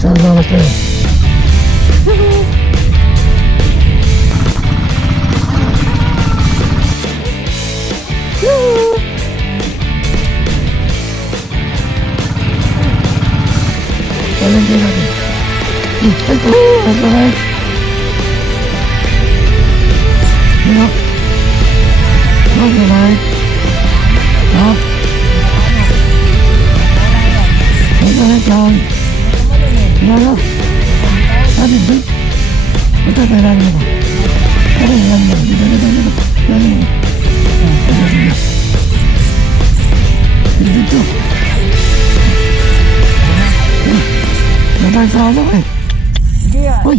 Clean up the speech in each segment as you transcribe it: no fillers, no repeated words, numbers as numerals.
Salamat kayo. Alam kayo natin. Salamat. Ano? Salamat. Ha? Salamat lang. Ano? Sabi ba? Ito, kailangan mo. Kailangan mo. Kailangan mo. Dito. Natay sa ano eh. Sige yan. Uy!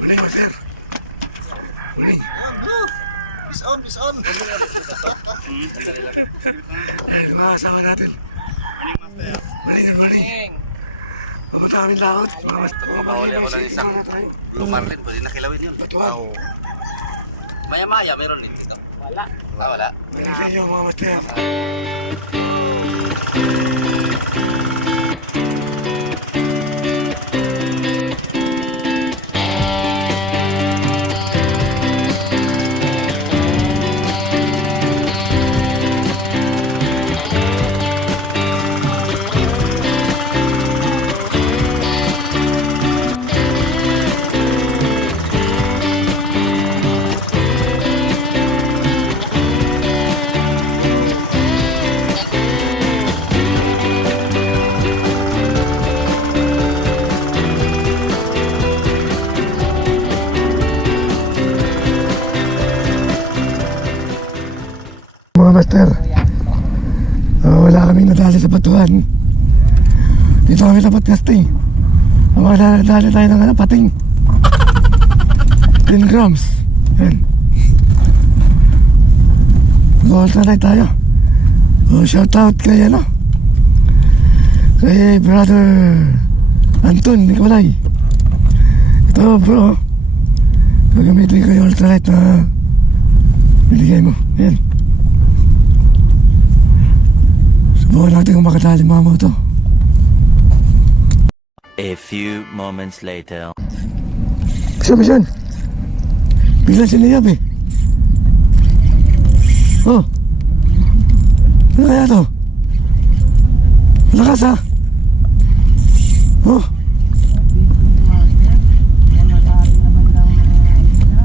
Maling, master. Maling. Bis on. Mga kasama natin. Maling. Pumunta kami laot. Makahuli ako ng isang blue marlin. Pwede nakilawin yun. Batuan. Maya-maya, meron din dito. Wala. Wala. Maling sa inyo mga master. Mga master, wala kami nadali sa batuhan. Dito kami dapat casting. Nadali tayo ng pating 10 grams. Yan. Gold na tayo. Shout out kay kay brother Anton Nicolay. Ito bro, gagamitin ko yung ultralight na binigay mo. Yan. Subukan natin kung makadali mga mo ito. A few moments later. Bisan. Bisan siniyap eh. Oh. Ano kaya ito? Lakas ha? Oh.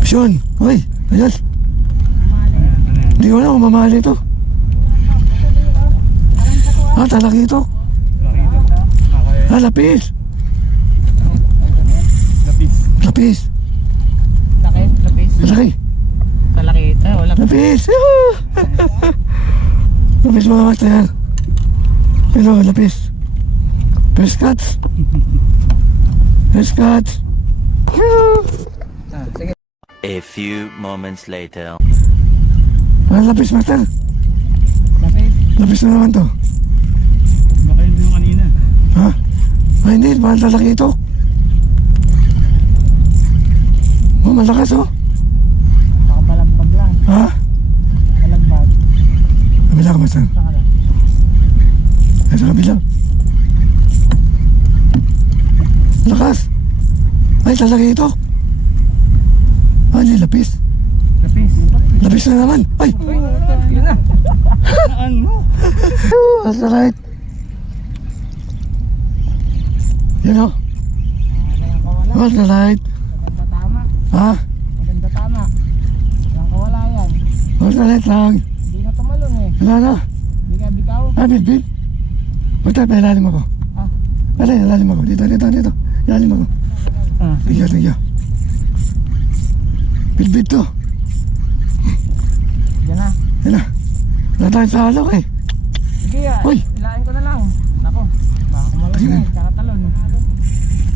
Bisan. Uy. Ayan. Hindi ko na kung mamahali ito. Talakito. Lapis. Lapis. Laki. Talakita. Wala. Lapis. Lapis mga master. Ito, lapis. Pescats. Sige. A few moments later. Lapis master. Lapis. Lapis na naman to. Baka yun yung kanina. Ha? Ay hindi, mahal talaki ito. Oh, malakas oh. Baka balagbag lang. Ha? Balagbag. Kabila ka master. Saka lang. Ay, sa kabila. Lakas. Ay, talaki ito. Ay, hindi, lapis. Lapis. Lapis na naman. Ay! Yun na. Ano? That's the right. Yan o. That's the right. Maganda tama. Ha? Maganda tama. Yung kawala yan. That's the right lang. Hindi na tumalon eh. Wala na. Hindi ka bitaw. Ah, bit. Basta, pailalim ako. Ah. Pala, ilalim ako. Dito. Ilalim ako. Tigyo. Bit to. Yan na. Yan na. Wala tayong sa alok eh. Sige yan. Uy. Ilain ko na lang. Nako. Baka kumalon Sige. na eh. Kakatalon.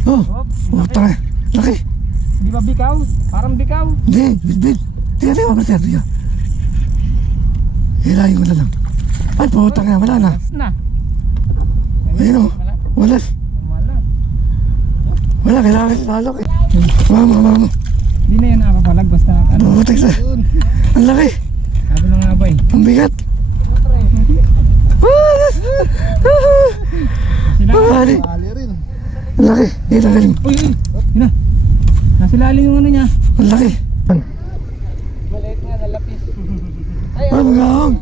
Oh. Oops. Oh, tanga. Laki. Di ba bikaw? Parang bikaw. Hindi. Bit. Tingnan mo, Master. Tingnan. Ilayin ko na lang. Ay, putang na. Wala na. Mas na. Ayun o. Wala. Wala. Wala, kailangan isalok eh. Mama. Hindi na yan nakapalag basta ano. Butik na. Ang laki. Sabi lang nga ba eh. Ang bigat. Sila Mali. Ali rin. Ang laki. Dito galing. Uy! Yun na. Nasa lalim yung ano niya. Ang laki. Maliit nga, nalapis. Ah, magaong.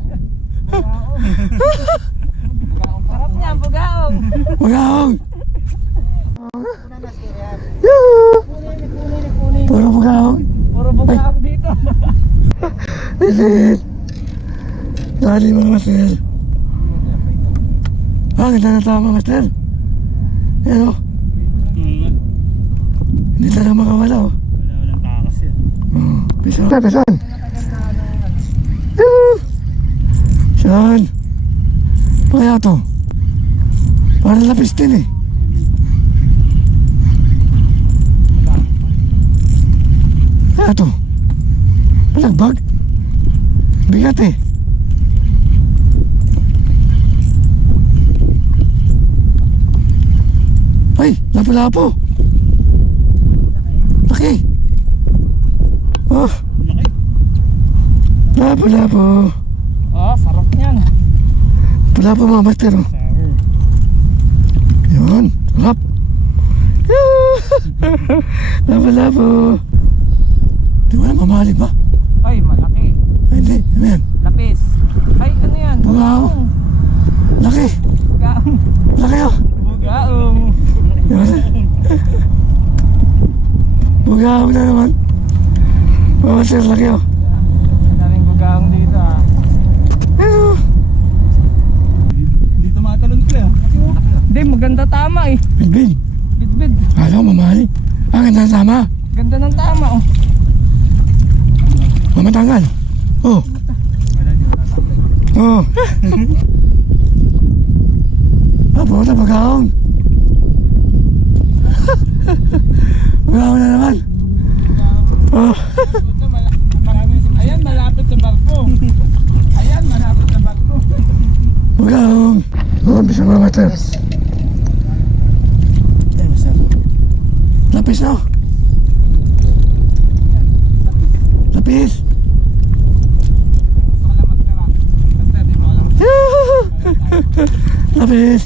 Sarap niya, bugaong. Magaong. Yoo! Puro magaong. Puro bugaong dito. Bisit. Dali mga master. Ah, ganda na tama master. Ayan o. Hindi talaga makawala o. Walang takas yan. Pisan. Pisan. Yoo! Saan? Kaya to. Parang lapis din eh. Kaya to. Palagbag. Bigat eh. Ay, lapo-lapo. Laki. Oh. Lapo-lapo. Ah, sarap niyan. Lapo mga master oh. Sour. Yun, sarap. Lapo-lapo. Di ko na mamali ba? Ay, malaki. Ay, hindi. Ano yan? Lapis. Ay, ano yan? Wow. Laki. Bugaong. Laki oh. Bugaong. Yun. Bugaw na naman. Mga master, laki oh. Daming bugaong dito ah. Ayun. Hindi tumatalon ko eh. Hindi, maganda tama eh. Bilbil. Bidbid. Ayaw, mamali. Ah, ganda na tama. Ganda ng tama oh. Mamatanggal. Oh. Wala, di wala tapos. Oh. Ah, pumunta pagkaon. Pagkaon na naman. Oh. Ayan, malapit sa barko. Ayan, malapit sa barko. Pagkaon. Oh, bisa mga mater. Lapis na. Lapis. Gusto ko lang magtara. Basta, di ko alam. Lapis.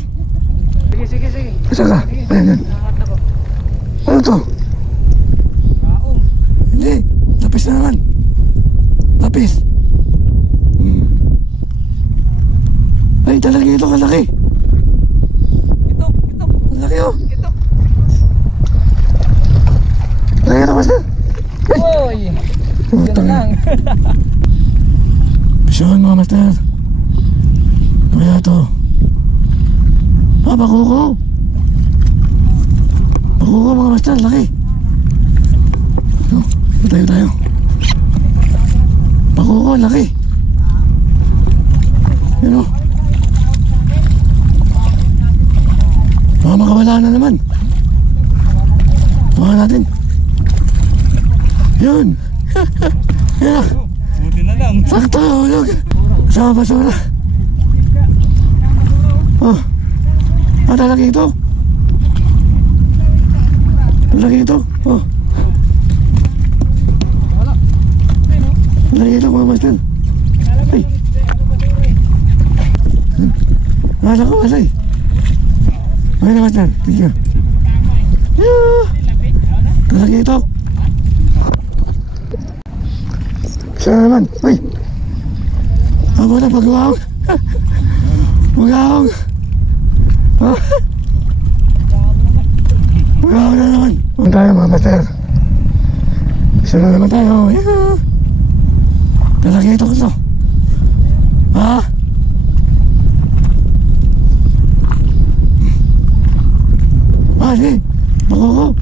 Sige. Isa ka. Ayan yan. Nangat ako. Ano to? Gaong. Hindi. Lapis na naman. Lapis. Ay, talaga ito kalaki. Ito. Ang laki oh. Ito. Laki ito kasi. Uy. Yan lang. Pisyon mga master. Kaya ito. Ah, bakuko. Bakuko mga master, laki. Tayo. Bakuko, laki. Yan o. Baka makawala na naman. Baka natin. Yun. Yan o. Buti na lang. Sakto, hulog. Sama basura. Oh. Ah, talaki ito. Talaki ito. Oh. Talaki ito mga master. Ay. Nala ko masay. Okay na master. Thank you. Yeah. Talaki ito. Siya naman. Ay. Ako na pag-uwag. Pag-uwag. Oh. Pag-uwag na naman. Huwag tayo mga master. Isa na naman tayo. Yeah. Talaki ito ko to. Ah. Ah, sige. Makuko.